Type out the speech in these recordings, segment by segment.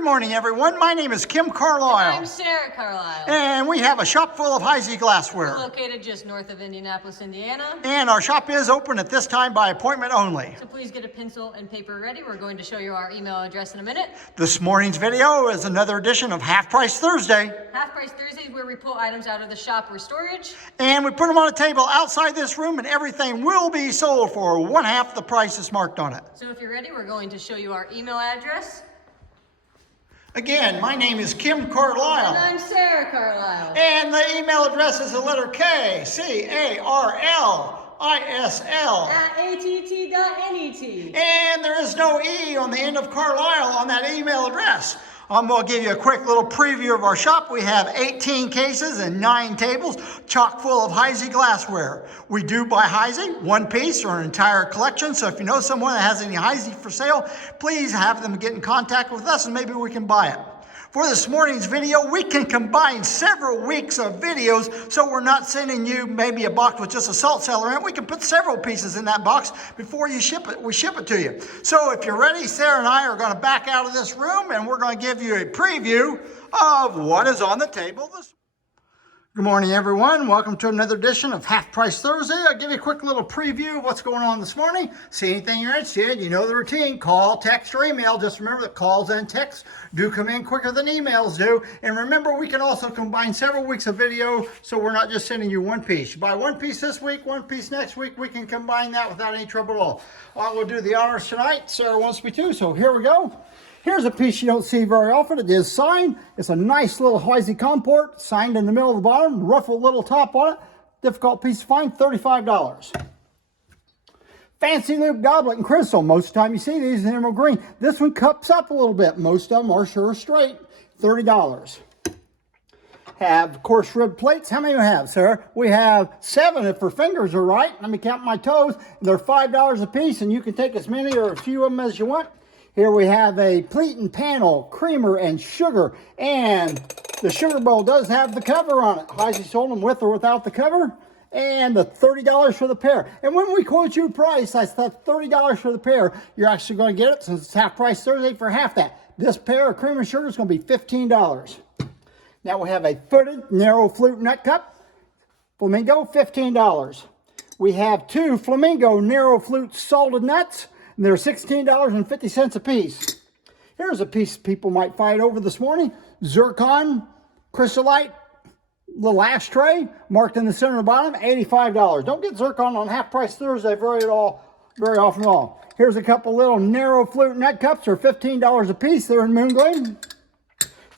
Good morning, everyone. My name is Kim Carlisle. And I'm Sarah Carlisle. And we have a shop full of Heisey glassware. We're located just north of Indianapolis, Indiana. And our shop is open at this time by appointment only. So please get a pencil and paper ready. We're going to show you our email address in a minute. This morning's video is another edition of Half Price Thursday. Half Price Thursdays, where we pull items out of the shop or storage. And we put them on a table outside this room, and everything will be sold for one half the price that's marked on it. So if you're ready, we're going to show you our email address. Again, my name is Kim Carlisle. And I'm Sarah Carlisle. And the email address is the letter K, C-A-R-L-I-S-L. At att.net. And there is no E on the end of Carlisle on that email address. I'm going to give you a quick little preview of our shop. We have 18 cases and 9 tables, chock full of Heisey glassware. We do buy Heisey, one piece or an entire collection. So if you know someone that has any Heisey for sale, please have them get in contact with us and maybe we can buy it. For this morning's video, we can combine several weeks of videos, so we're not sending you maybe a box with just a salt cellar in it. We can put several pieces in that box before you ship it. We ship it to you. So if you're ready, Sarah and I are going to back out of this room and we're going to give you a preview of what is on the table this morning. Good morning, everyone. Welcome to another edition of Half Price Thursday. I'll give you a quick little preview of what's going on this morning. See anything you're interested in, you know the routine. Call, text, or email. Just remember that calls and texts do come in quicker than emails do. And remember, we can also combine several weeks of video, so we're not just sending you one piece. You buy one piece this week, one piece next week. We can combine that without any trouble at all. I will do the honors tonight. Sarah wants me to, so here we go. Here's a piece you don't see very often. It is signed. It's a nice little Heisey comport, signed in the middle of the bottom, ruffled little top on it. Difficult piece to find, $35. Fancy loop goblet and crystal. Most of the time you see these in emerald green. This one cups up a little bit. Most of them are sure straight, $30. Have coarse rib plates. How many do we have, Sarah? We have 7 if her fingers are right. Let me count my toes. They're $5 a piece, and you can take as many or a few of them as you want. Here we have a pleat and panel, creamer and sugar, and the sugar bowl does have the cover on it. Heisey sold them with or without the cover, and the $30 for the pair. And when we quote you a price, I thought $30 for the pair, you're actually going to get it since it's Half Price Thursday for half that. This pair of cream and sugar is going to be $15. Now we have a footed narrow flute nut cup, flamingo, $15. We have 2 flamingo narrow flute salted nuts. And they're $16.50 a piece. Here's a piece people might fight over this morning. Zircon, chrysolite, little ashtray, marked in the center of the bottom, $85. Don't get zircon on Half Price Thursday very often at all. Here's a couple little narrow flute nut cups. They're $15 a piece. They're in moon green.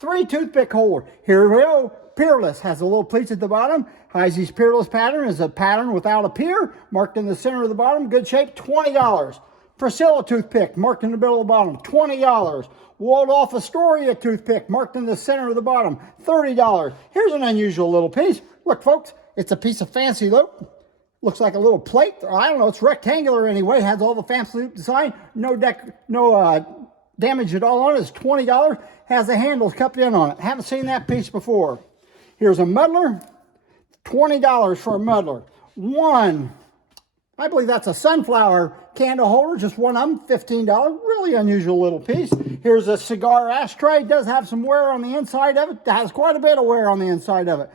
3 toothpick holder. Here we go. Peerless has a little pleats at the bottom. Heisey's Peerless pattern is a pattern without a peer, marked in the center of the bottom. Good shape, $20. Priscilla toothpick, marked in the middle of the bottom, $20. Waldorf Astoria toothpick, marked in the center of the bottom, $30. No unusual little piece. Look, folks, it's a piece of fancy loop. Looks like a little plate. I don't know, it's rectangular anyway. It has all the fancy loop design. No damage at all on it. It's $20. Has the handles cupped in on it. Haven't seen that piece before. Here's a muddler. $20 for a muddler. I believe that's a sunflower candle holder, just one of them, $15. Really unusual little piece. Here's a cigar ashtray. It does have some wear on the inside of it. It has quite a bit of wear on the inside of it.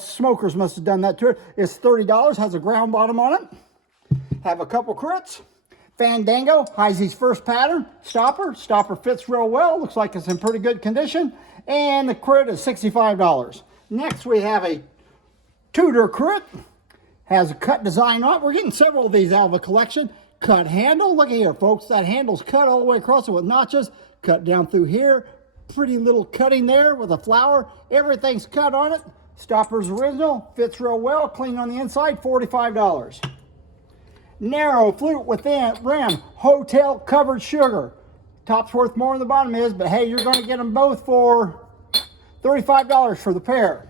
Smokers must have done that to it. It's $30, has a ground bottom on it. Have a couple crits. Fandango, Heisey's first pattern. Stopper. Stopper fits real well. Looks like it's in pretty good condition. And the crit is $65. Next we have a Tudor crit. Has a cut design on it. We're getting several of these out of a collection. Cut handle. Look at here, folks. That handle's cut all the way across it with notches. Cut down through here. Pretty little cutting there with a flower. Everything's cut on it. Stopper's original. Fits real well. Clean on the inside. $45. Narrow flute within rim. Hotel covered sugar. Top's worth more than the bottom is, but hey, you're going to get them both for $35 for the pair.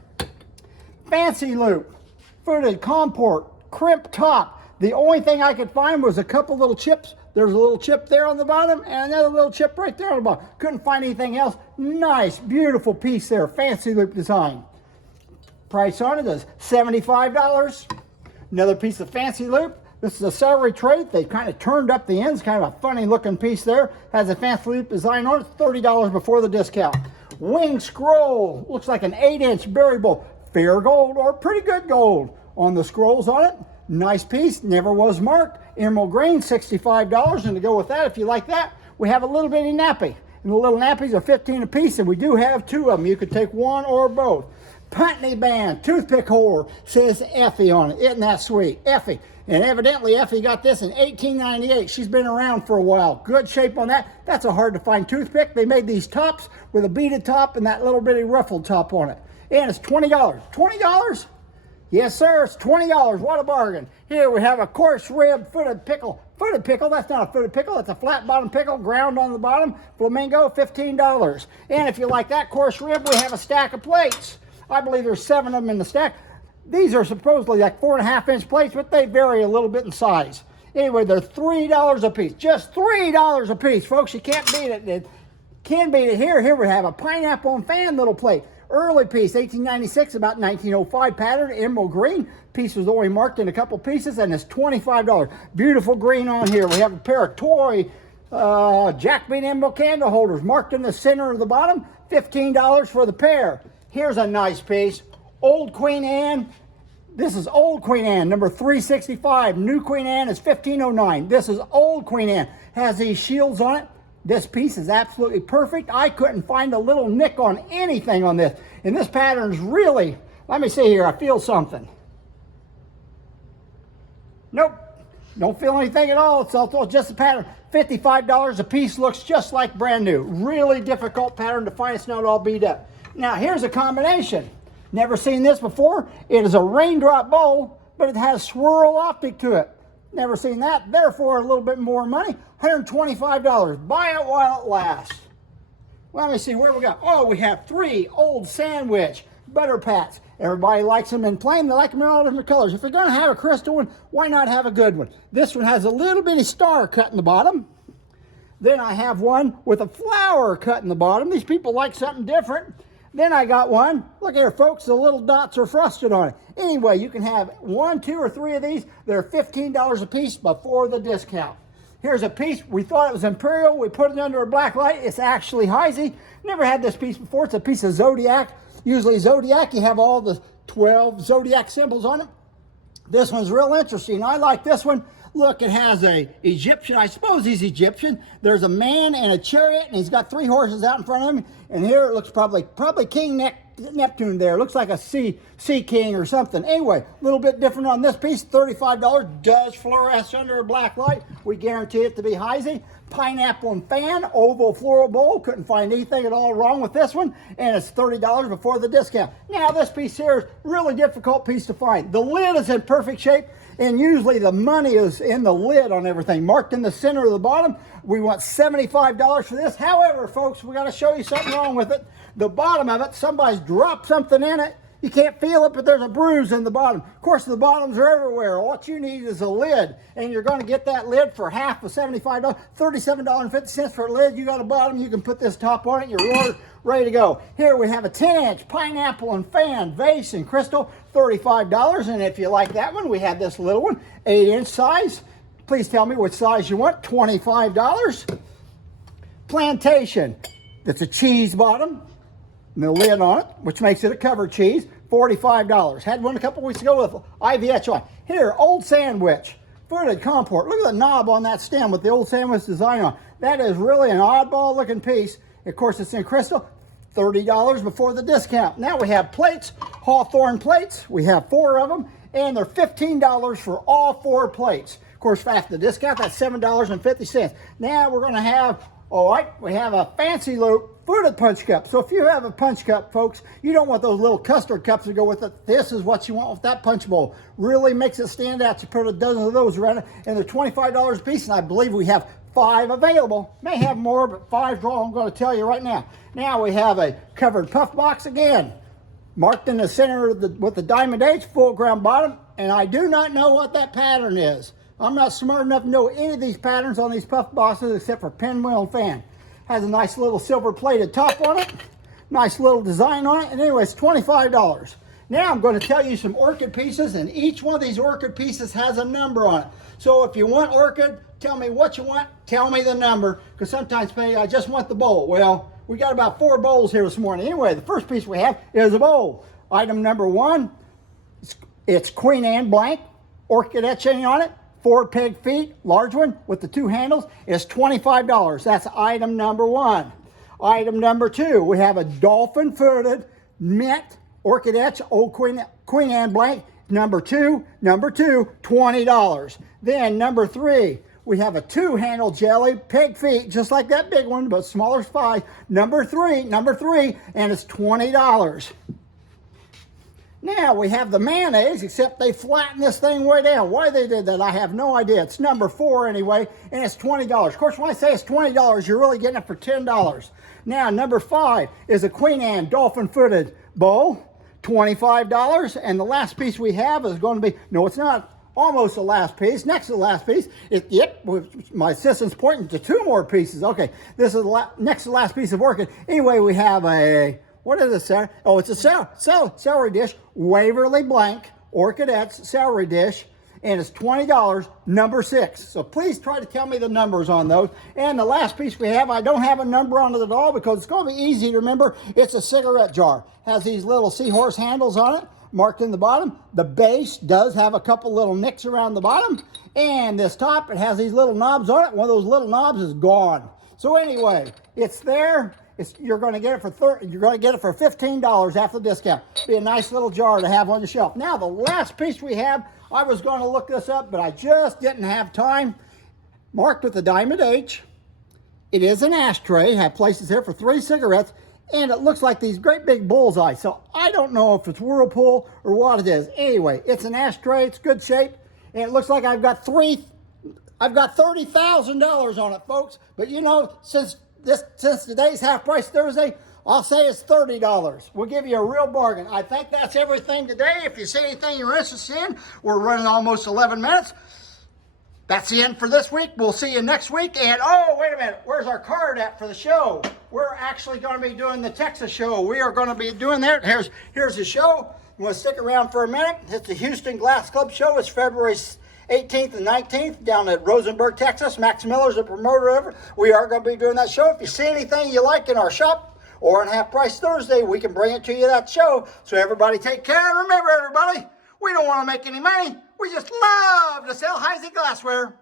Fancy loop. Footed comport, crimp top. The only thing I could find was a couple little chips. There's a little chip there on the bottom and another little chip right there on the bottom. Couldn't find anything else. Nice, beautiful piece there. Fancy loop design. Price on it is $75. Another piece of fancy loop. This is a celery tray. They kind of turned up the ends, kind of a funny looking piece there. Has a fancy loop design on it, $30 before the discount. Wing scroll, looks like an 8-inch berry bowl. Fair gold or pretty good gold on the scrolls on it. Nice piece, never was marked. Emerald green, $65. And to go with that, if you like that, we have a little bitty nappy. And the little nappies are 15 a piece, and we do have 2 of them. You could take one or both. Putney band, toothpick holder, says Effie on it. Isn't that sweet? Effie. And evidently Effie got this in 1898. She's been around for a while. Good shape on that. That's a hard to find toothpick. They made these tops with a beaded top and that little bitty ruffled top on it. And it's $20. $20? Yes, sir, it's $20. What a bargain. Here we have a coarse rib footed pickle. Footed pickle, that's not a footed pickle, that's a flat bottom pickle, ground on the bottom. Flamingo, $15. And if you like that coarse rib, we have a stack of plates. I believe there's 7 of them in the stack. These are supposedly like 4.5-inch plates, but they vary a little bit in size. Anyway, they're $3 a piece. Just $3 a piece, folks. You can't beat it. It can beat it here. Here we have a pineapple and fan little plate. Early piece, 1896, about 1905 pattern, emerald green. Piece was only marked in a couple pieces, and it's $25. Beautiful green on here. We have a pair of toy jack bean emerald candle holders marked in the center of the bottom, $15 for the pair. Here's a nice piece. Old Queen Anne. This is Old Queen Anne, number 365. New Queen Anne is 1509. This is Old Queen Anne. Has these shields on it. This piece is absolutely perfect. I couldn't find a little nick on anything on this. And this pattern's really, let me see here, I feel something. Nope, don't feel anything at all. It's just a pattern. $55 a piece, looks just like brand new. Really difficult pattern to find. It's not all beat up. Now here's a combination. Never seen this before. It is a raindrop bowl, but it has swirl optic to it. Never seen that. Therefore, a little bit more money. $125. Buy it while it lasts. Well, let me see where we got. Oh, we have 3 old sandwich butter pats. Everybody likes them in plain. They like them in all different colors. If you're going to have a crystal one, why not have a good one? This one has a little bitty star cut in the bottom. Then I have one with a flower cut in the bottom. These people like something different. Then I got one, look here folks, the little dots are frosted on it. Anyway, you can have 1, 2, or 3 of these. They're $15 a piece before the discount. Here's a piece, we thought it was Imperial, we put it under a black light. It's actually Heisey. Never had this piece before. It's a piece of Zodiac. Usually Zodiac, you have all the 12 Zodiac symbols on it. This one's real interesting. I like this one. Look, it has a Egyptian, I suppose he's Egyptian. There's a man and a chariot, and he's got 3 horses out in front of him. And here it looks probably King Neptune there. It looks like a sea king or something. Anyway, a little bit different on this piece, $35. Does fluoresce under a black light. We guarantee it to be Heisey. Pineapple and fan, oval floral bowl. Couldn't find anything at all wrong with this one. And it's $30 before the discount. Now this piece here is a really difficult piece to find. The lid is in perfect shape. And usually the money is in the lid on everything, marked in the center of the bottom. We want $75 for this. However, folks, we got to show you something wrong with it. The bottom of it, somebody's dropped something in it. You can't feel it, but there's a bruise in the bottom. Of course, the bottoms are everywhere. What you need is a lid, and you're going to get that lid for half of $75, $37.50 for a lid. You got a bottom, you can put this top on it, you're ready to go. Here we have a 10-inch pineapple and fan vase and crystal, $35. And if you like that one, we have this little one, 8-inch size. Please tell me what size you want, $25. Plantation, it's a cheese bottom. And the lid on it, which makes it a covered cheese, $45. Had one a couple weeks ago with IVHI. Here, old sandwich, footed comport. Look at the knob on that stem with the old sandwich design on. That is really an oddball looking piece. Of course, it's in crystal, $30 before the discount. Now we have plates, Hawthorne plates. We have 4 of them, and they're $15 for all 4 plates. Of course, after the discount, that's $7.50. Now we're going to have, all right, we have a fancy loop footed punch cup. So if you have a punch cup, folks, you don't want those little custard cups to go with it. This is what you want with that punch bowl. Really makes it stand out. You put a dozen of those around it, and they're $25 a piece, and I believe we have 5 available. May have more, but 5's all I'm going to tell you right now. Now we have a covered puff box again, marked in the center of with the diamond H, full ground bottom, and I do not know what that pattern is. I'm not smart enough to know any of these patterns on these puff boxes except for pinwheel and fan. Has a nice little silver plated top on it. Nice little design on it. And anyway, it's $25. Now I'm going to tell you some orchid pieces, and each one of these orchid pieces has a number on it. So if you want orchid, tell me what you want, tell me the number, because sometimes maybe I just want the bowl. Well, we got about 4 bowls here this morning. Anyway, the first piece we have is a bowl. Item number 1, it's Queen Anne blank, orchid etching on it, 4 peg feet, large one with the 2 handles, is $25. That's item number 1. Item number 2, we have a dolphin-footed mint orchid etch, old Queen Anne blank, number 2, $20. Then number 3, we have a 2-handle jelly, peg feet, just like that big one, but smaller size, number 3, and it's $20. Now we have the mayonnaise, except they flattened this thing way down. Why they did that, I have no idea. It's number 4 anyway, and it's $20. Of course, when I say it's $20, you're really getting it for $10. Now, number 5 is a Queen Anne dolphin-footed bowl, $25. And the last piece we have is going to be, no, it's not almost the last piece. Next to the last piece, my assistant's pointing to 2 more pieces. Okay, this is next to the last piece of orchid. Anyway, we have a, what is this, Sarah? Oh, it's a celery dish, Waverly blank, orchidettes celery dish, and it's $20, number 6. So please try to tell me the numbers on those. And the last piece we have, I don't have a number on it at all because it's going to be easy to remember. It's a cigarette jar. Has these little seahorse handles on it, marked in the bottom. The base does have a couple little nicks around the bottom. And this top, it has these little knobs on it. One of those little knobs is gone. So anyway, it's there. You're going to get it for $15 after the discount. Be a nice little jar to have on your shelf. Now the last piece we have, I was going to look this up, but I just didn't have time. Marked with the diamond H. It is an ashtray. Have places here for 3 cigarettes, and it looks like these great big bullseye. So I don't know if it's Whirlpool or what it is. Anyway, it's an ashtray. It's good shape, and it looks like I've got $30,000 on it, folks. But you know, since today's half price Thursday, I'll say it's $30. We'll give you a real bargain. I think that's everything today. If you see anything you're interested in, we're running almost 11 minutes. That's the end for this week. We'll see you next week. And oh, wait a minute. Where's our card at for the show? We're actually going to be doing the Texas show. We are going to be doing that. Here's the show. You want to stick around for a minute? It's the Houston Glass Club show. It's February 18th and 19th down at Rosenberg, Texas. Max Miller's the promoter of it. We are going to be doing that show. If you see anything you like in our shop or on Half Price Thursday, we can bring it to you that show. So everybody take care. And remember, everybody, we don't want to make any money. We just love to sell Heisey glassware.